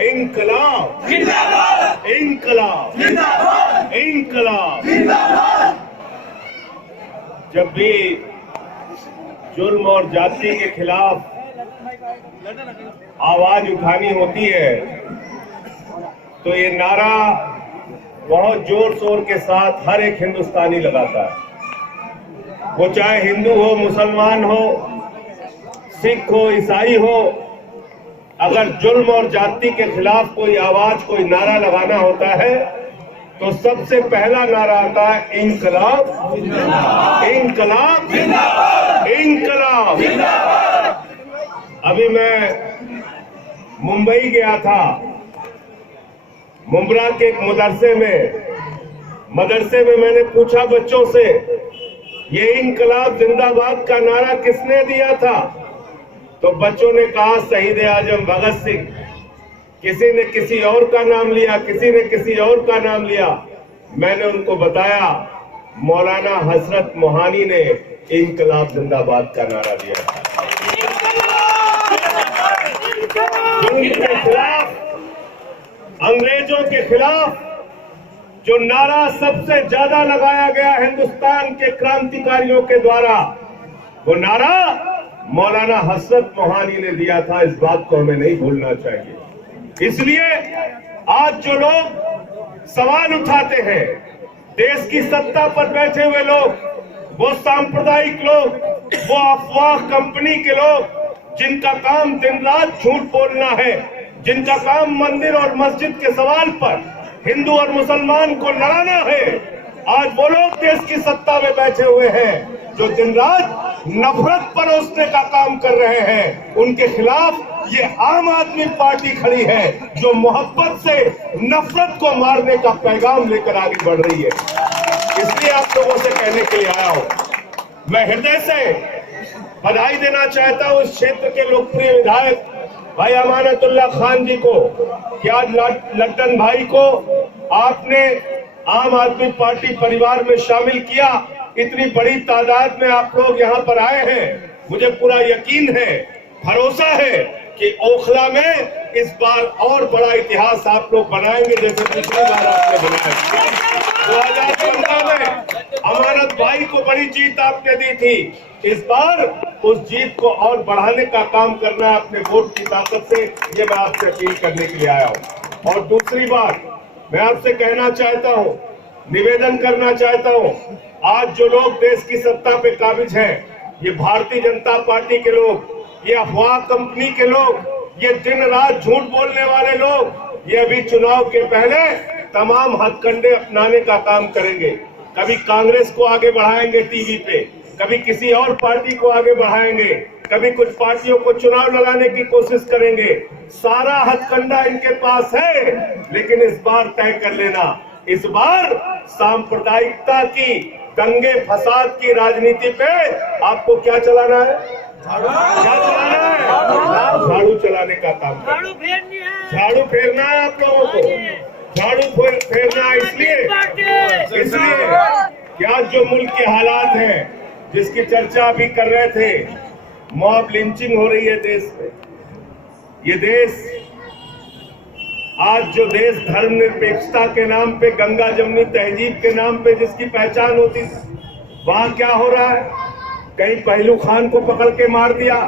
इंकलाब, इंकलाब, इंकलाब। जब भी जुल्म और जाति के खिलाफ आवाज उठानी होती है तो ये नारा बहुत जोर शोर के साथ हर एक हिंदुस्तानी लगाता है। वो चाहे हिंदू हो, मुसलमान हो, सिख हो, ईसाई हो, अगर जुल्म और जाति के खिलाफ कोई आवाज, कोई नारा लगाना होता है तो सबसे पहला नारा आता है इंकलाब, इंकलाब, इंकलाब। अभी मैं मुंबई गया था, मुंब्रा के एक मदरसे में मैंने पूछा बच्चों से, ये इंकलाब जिंदाबाद का नारा किसने दिया था? तो बच्चों ने कहा शहीद आजम भगत सिंह। किसी ने किसी और का नाम लिया, किसी ने किसी और का नाम लिया। मैंने उनको बताया मौलाना हजरत मोहानी ने इंकलाब जिंदाबाद का नारा दिया था। के खिलाफ, अंग्रेजों के खिलाफ जो नारा सबसे ज्यादा लगाया गया हिंदुस्तान के क्रांतिकारियों के द्वारा, वो नारा मौलाना हजरत मोहानी ने दिया था। इस बात को हमें नहीं भूलना चाहिए। इसलिए आज जो लोग सवाल उठाते हैं, देश की सत्ता पर बैठे हुए लोग, वो सांप्रदायिक लोग, वो अफवाह कंपनी के लोग जिनका काम दिन रात झूठ बोलना है, जिनका काम मंदिर और मस्जिद के सवाल पर हिंदू और मुसलमान को लड़ाना है, आज वो लोग देश की सत्ता में बैठे हुए हैं जो दिन रात नफरत परोसने का काम कर रहे हैं। उनके खिलाफ ये आम आदमी पार्टी खड़ी है जो मोहब्बत से नफरत को मारने का पैगाम लेकर आगे बढ़ रही है। इसलिए आप लोगों से कहने के लिए आया हूं, मैं हृदय से बधाई देना चाहता हूं इस क्षेत्र के लोकप्रिय विधायक भाई अमानतुल्लाह खान जी को कि आज लट्टन भाई को आपने आम आदमी पार्टी परिवार में शामिल किया। इतनी बड़ी तादाद में आप लोग यहाँ पर आए हैं, मुझे पूरा यकीन है, भरोसा है कि ओखला में इस बार और बड़ा इतिहास आप लोग बनाएंगे जैसे पिछली बार आपने बनाया। 2015 में अमानत भाई को बड़ी जीत आपने दी थी, इस बार उस जीत को और बढ़ाने का काम करना है अपने वोट की ताकत से। ये मैं आपसे अपील करने के लिए आया हूँ। और दूसरी बात मैं आपसे कहना चाहता हूँ, निवेदन करना चाहता हूँ, आज जो लोग देश की सत्ता पे काबिज हैं, ये भारतीय जनता पार्टी के लोग, ये अफवाह कंपनी के लोग, ये दिन रात झूठ बोलने वाले लोग, ये अभी चुनाव के पहले तमाम हथकंडे अपनाने का काम करेंगे। कभी कांग्रेस को आगे बढ़ाएंगे टीवी पे, कभी किसी और पार्टी को आगे बढ़ाएंगे, कभी कुछ पार्टियों को चुनाव लड़ाने की कोशिश करेंगे। सारा हथकंडा इनके पास है, लेकिन इस बार तय कर लेना, इस बार सांप्रदायिकता की, दंगे फसाद की राजनीति पे आपको क्या चलाना है? क्या चलाना है? झाड़ू चलाने का काम। झाड़ू फेरना है आप लोगों को, झाड़ू फेरना है। इसलिए क्या जो मुल्क के हालात हैं जिसकी चर्चा अभी कर रहे थे, मॉब लिंचिंग हो रही है देश में। ये देश आज जो देश धर्मनिरपेक्षता के नाम पे, गंगा जमुनी तहजीब के नाम पे जिसकी पहचान होती थी, वहां क्या हो रहा है? कहीं पहलू खान को पकड़ के मार दिया,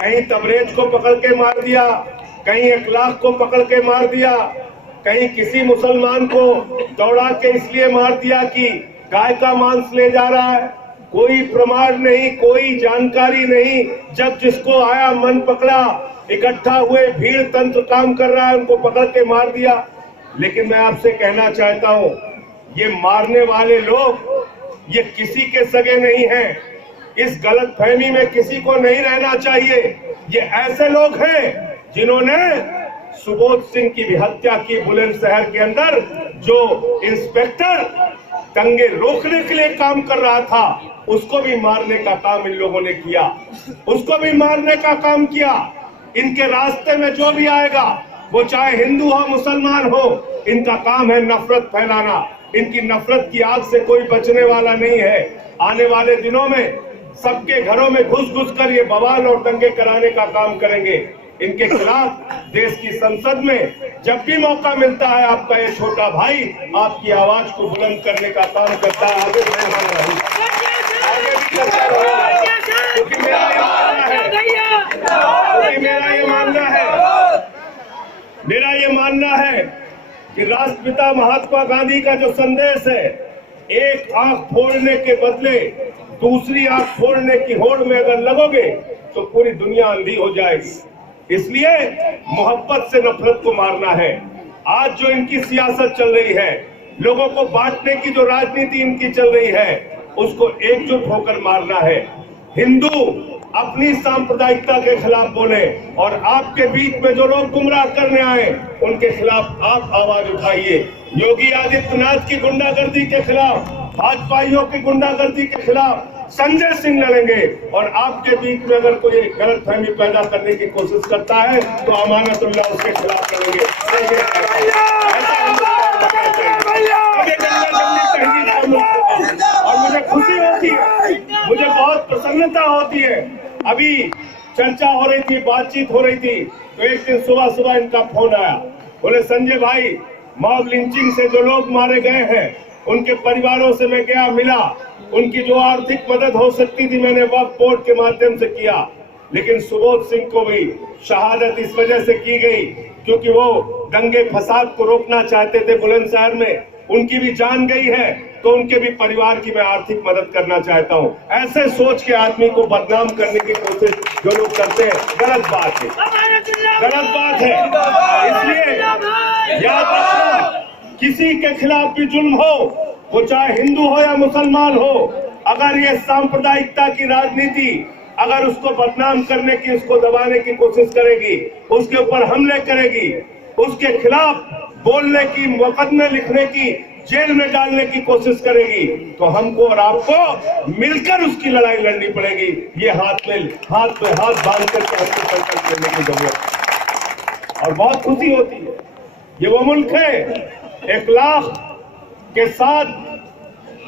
कहीं तबरेज को पकड़ के मार दिया, कहीं अखलाक को पकड़ के मार दिया, कहीं किसी मुसलमान को दौड़ा के इसलिए मार दिया कि गाय का मांस ले जा रहा है। कोई प्रमाण नहीं, कोई जानकारी नहीं। जब जिसको आया मन पकड़ा, इकट्ठा हुए, भीड़ तंत्र काम कर रहा है, उनको पकड़ के मार दिया। लेकिन मैं आपसे कहना चाहता हूं, ये मारने वाले लोग ये किसी के सगे नहीं हैं। इस गलतफहमी में किसी को नहीं रहना चाहिए। ये ऐसे लोग हैं जिन्होंने सुबोध सिंह की भी हत्या की बुलंदशहर के अंदर। जो इंस्पेक्टर दंगे रोकने के लिए काम कर रहा था, उसको भी मारने का काम इन लोगों ने किया, उसको भी मारने का काम किया। इनके रास्ते में जो भी आएगा, वो चाहे हिंदू हो, मुसलमान हो, इनका काम है नफरत फैलाना। इनकी नफरत की आग से कोई बचने वाला नहीं है। आने वाले दिनों में सबके घरों में घुस घुस कर ये बवाल और दंगे कराने का काम करेंगे। इनके खिलाफ देश की संसद में जब भी मौका मिलता है आपका ये छोटा भाई आपकी आवाज को बुलंद करने का काम करता है। आगे भी करता रहेगा, क्योंकि मेरा ये मानना है कि राष्ट्रपिता महात्मा गांधी का जो संदेश है, एक आंख फोड़ने के बदले दूसरी आंख फोड़ने की होड़ में अगर लगोगे तो पूरी दुनिया अंधी हो जाएगी। इसलिए मोहब्बत से नफरत को मारना है। आज जो इनकी सियासत चल रही है, लोगों को बांटने की जो राजनीति इनकी चल रही है, उसको एकजुट होकर मारना है। हिंदू अपनी सांप्रदायिकता के खिलाफ बोले और आपके बीच में जो लोग गुमराह करने आए उनके खिलाफ आप आवाज उठाइए। योगी आदित्यनाथ की गुंडागर्दी के खिलाफ, भाजपाइयों की गुंडागर्दी के खिलाफ संजय सिंह लड़ेंगे और आपके बीच में अगर कोई गलतफहमी पैदा करने की कोशिश करता है तो अमानतुल्लाह उसके खिलाफ लड़ेंगे। और मुझे खुशी होती है, मुझे बहुत प्रसन्नता होती है। अभी चर्चा हो रही थी, बातचीत हो रही थी, तो एक दिन सुबह सुबह इनका फोन आया। बोले संजय भाई, मॉब लिंचिंग से जो लोग मारे गए हैं उनके परिवारों से मैं गया, मिला, उनकी जो आर्थिक मदद हो सकती थी मैंने वक्फ बोर्ड के माध्यम से किया, लेकिन सुबोध सिंह को भी शहादत इस वजह से की गई क्योंकि वो दंगे फसाद को रोकना चाहते थे बुलंदशहर में। उनकी भी जान गई है तो उनके भी परिवार की मैं आर्थिक मदद करना चाहता हूँ। ऐसे सोच के आदमी को बदनाम करने की कोशिश जो लोग करते हैं, गलत बात है, गलत बात है। इसलिए याद रखना, किसी के खिलाफ भी जुल्म हो, वो चाहे हिंदू हो या मुसलमान हो, अगर ये सांप्रदायिकता की राजनीति अगर उसको बदनाम करने की, उसको दबाने की कोशिश करेगी, उसके ऊपर हमले करेगी, उसके खिलाफ बोलने की, मुकदमे लिखने की, जेल में डालने की कोशिश करेगी, तो हमको और आपको मिलकर उसकी लड़ाई लड़नी पड़ेगी। ये हाथ में हाथ बांध करके हमको संकल्प लेने की जरूरत है। और बहुत खुशी होती है, ये वो मुल्क है 1 लाख के साथ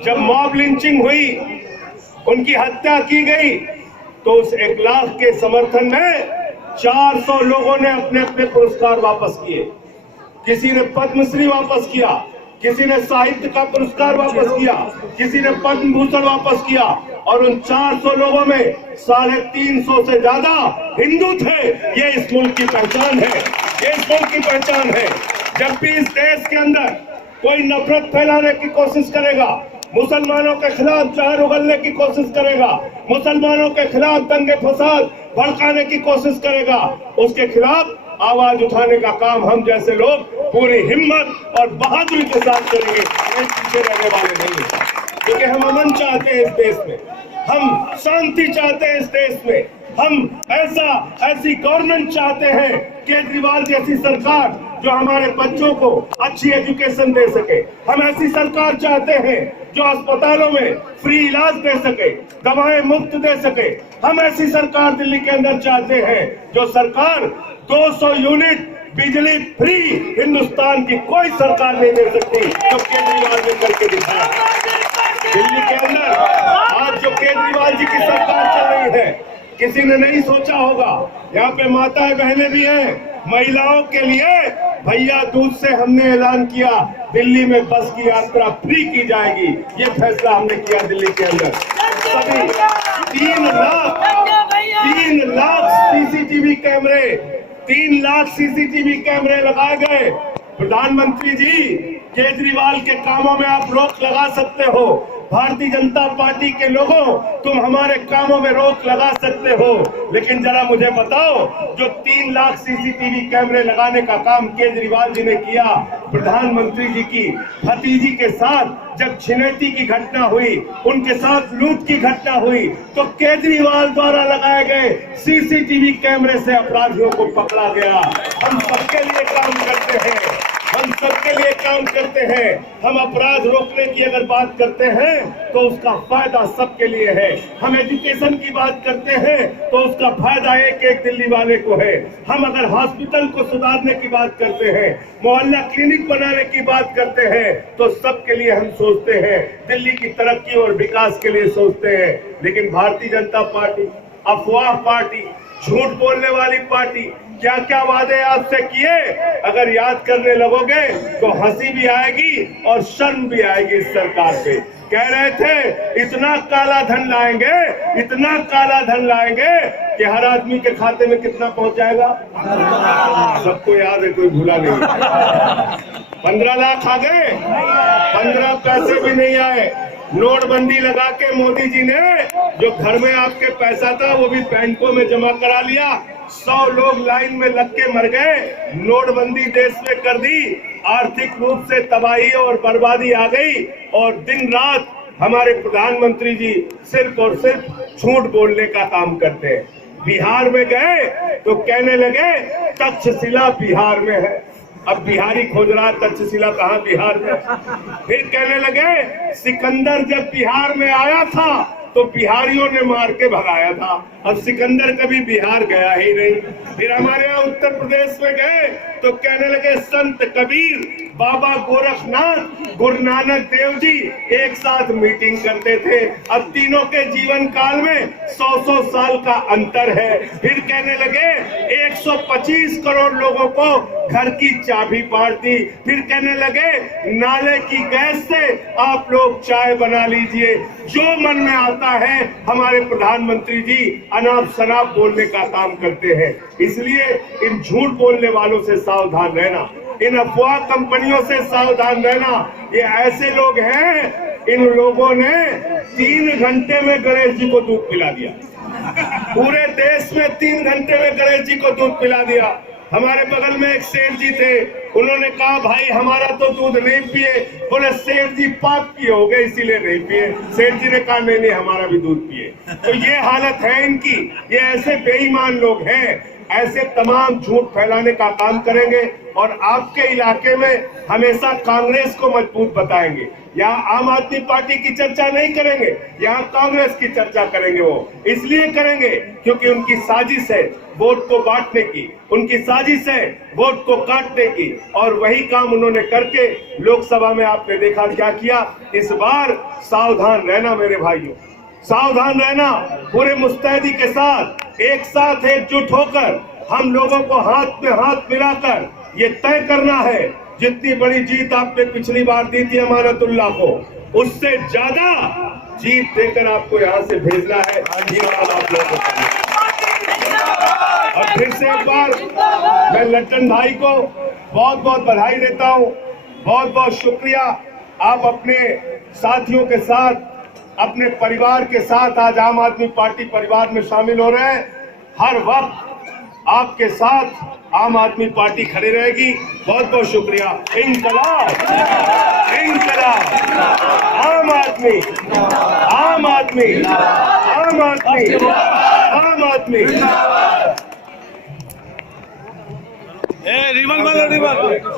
जब मॉब लिंचिंग हुई, उनकी हत्या की गई, तो उस 1 लाख के समर्थन में 400 लोगों ने अपने अपने पुरस्कार वापस किए। किसी ने पद्मश्री वापस किया, किसी ने साहित्य का पुरस्कार वापस किया, किसी ने पद्म भूषण वापस किया, और उन 400 लोगों में 350 से ज्यादा हिंदू थे। ये इस मुल्क की पहचान है, ये इस मुल्क की पहचान है। जब भी इस देश के अंदर कोई नफरत फैलाने की कोशिश करेगा, मुसलमानों के खिलाफ जहर उगलने की कोशिश करेगा, मुसलमानों के खिलाफ दंगे फसाद भड़काने की कोशिश करेगा, उसके खिलाफ आवाज उठाने का काम हम जैसे लोग पूरी हिम्मत और बहादुरी के साथ करेंगे। पीछे रहने वाले नहीं हैं, क्योंकि हम अमन चाहते हैं इस देश में, हम शांति चाहते हैं इस देश में, हम ऐसी गवर्नमेंट चाहते हैं, केजरीवाल जैसी सरकार जो हमारे बच्चों को अच्छी एजुकेशन दे सके। हम ऐसी सरकार चाहते हैं जो अस्पतालों में फ्री इलाज दे सके, दवाएं मुफ्त दे सके। हम ऐसी सरकार दिल्ली के अंदर चाहते हैं जो सरकार 200 यूनिट बिजली फ्री हिंदुस्तान की कोई सरकार नहीं दे सकती, जो केजरीवाल ने करके दिखाया। दिल्ली के अंदर आज जो केजरीवाल जी की सरकार चल रही है, किसी ने नहीं सोचा होगा, यहाँ पे माताएं बहनें भी हैं, महिलाओं के लिए भैया दूज से हमने ऐलान किया दिल्ली में बस की यात्रा फ्री की जाएगी। ये फैसला हमने किया दिल्ली के अंदर। सभी 3 लाख सीसीटीवी कैमरे, 3 लाख सीसीटीवी कैमरे लगाए गए। प्रधानमंत्री जी, केजरीवाल के कामों में आप रोक लगा सकते हो, भारतीय जनता पार्टी के लोगों तुम हमारे कामों में रोक लगा सकते हो, लेकिन जरा मुझे बताओ, जो 3 लाख सीसीटीवी कैमरे लगाने का काम केजरीवाल जी ने किया, प्रधानमंत्री जी की भतीजी के साथ जब छिनैती की घटना हुई, उनके साथ लूट की घटना हुई, तो केजरीवाल द्वारा लगाए गए सीसीटीवी कैमरे से अपराधियों को पकड़ा गया। हम सबके लिए काम करते हैं, हम सबके लिए काम करते हैं। हम अपराध रोकने की अगर बात करते हैं तो उसका फायदा सबके लिए है। हम एजुकेशन की बात करते हैं तो उसका फायदा एक एक दिल्ली वाले को है। हम अगर हॉस्पिटल को सुधारने की बात करते हैं, मोहल्ला क्लिनिक बनाने की बात करते हैं, तो सबके लिए हम सोचते हैं, दिल्ली की तरक्की और विकास के लिए सोचते हैं। लेकिन भारतीय जनता पार्टी अफवाह पार्टी, झूठ बोलने वाली पार्टी, क्या क्या वादे आपसे किए, अगर याद करने लगोगे तो हंसी भी आएगी और शर्म भी आएगी इस सरकार पे। कह रहे थे इतना काला धन लाएंगे, इतना काला धन लाएंगे कि हर आदमी के खाते में कितना पहुंच जाएगा, सबको याद है, कोई भूला नहीं। 15 लाख आ गए, 15 पैसे भी नहीं आए। नोटबंदी लगा के मोदी जी ने जो घर में आपके पैसा था वो भी बैंकों में जमा करा लिया। 100 लोग लाइन में लग के मर गए। नोटबंदी देश में कर दी, आर्थिक रूप से तबाही और बर्बादी आ गई। और दिन रात हमारे प्रधानमंत्री जी सिर्फ और सिर्फ झूठ बोलने का काम करते हैं। बिहार में गए तो कहने लगे तक्षशिला बिहार में है। अब बिहारी खोज रहा तक्षशिला कहाँ बिहार में। फिर कहने लगे सिकंदर जब बिहार में आया था तो बिहारियों ने मार के भगाया था। अब सिकंदर कभी बिहार गया ही नहीं। फिर हमारे यहाँ उत्तर प्रदेश में गए तो कहने लगे संत कबीर, बाबा गोरखनाथ, गुरु नानक देव जी एक साथ मीटिंग करते थे। अब तीनों के जीवन काल में 100 साल का अंतर है। फिर कहने लगे 125 करोड़ लोगों को घर की चाबी बांट दी। फिर कहने लगे नाले की गैस से आप लोग चाय बना लीजिए। जो मन में आता है हमारे प्रधानमंत्री जी अनाप शनाप बोलने का काम करते हैं। इसलिए इन झूठ बोलने वालों से सावधान रहना, इन अफवाह कंपनियों से सावधान रहना। ये ऐसे लोग हैं, इन लोगों ने 3 घंटे में गणेश जी को दूध पिला दिया। पूरे देश में 3 घंटे में गणेश जी को दूध पिला दिया। हमारे बगल में एक सेठ जी थे, उन्होंने कहा भाई हमारा तो दूध नहीं पिए। बोले सेठ जी पाप किए हो गए इसीलिए नहीं पिए। सेठ जी ने कहा नहीं हमारा भी दूध पिए। तो ये हालत है इनकी। ये ऐसे बेईमान लोग हैं, ऐसे तमाम झूठ फैलाने का काम करेंगे और आपके इलाके में हमेशा कांग्रेस को मजबूत बताएंगे। यहाँ आम आदमी पार्टी की चर्चा नहीं करेंगे, यहाँ कांग्रेस की चर्चा करेंगे। वो इसलिए करेंगे क्योंकि उनकी साजिश है वोट को बांटने की, उनकी साजिश है वोट को काटने की। और वही काम उन्होंने करके लोकसभा में आपने देखा क्या किया। इस बार सावधान रहना मेरे भाइयों, सावधान रहना। पूरे मुस्तैदी के साथ एक साथ एकजुट होकर हम लोगों को हाथ में हाथ मिलाकर ये तय करना है, जितनी बड़ी जीत आपने पिछली बार दी थी अमानतुल्लाह को, उससे ज्यादा जीत देकर आपको यहाँ से भेजना है। ये बात आप लोगों को। और फिर से एक बार मैं लट्टन भाई को बहुत बहुत बधाई देता हूँ, बहुत बहुत शुक्रिया। आप अपने साथियों के साथ, अपने परिवार के साथ आज आम आदमी पार्टी परिवार में शामिल हो रहे हैं। हर वक्त आपके साथ आम आदमी पार्टी खड़ी रहेगी। बहुत बहुत शुक्रिया। इंकलाब, इंकलाब, आम आदमी, आम आदमी, आम आदमी, आम आदमी। रिबन वाला रिबन।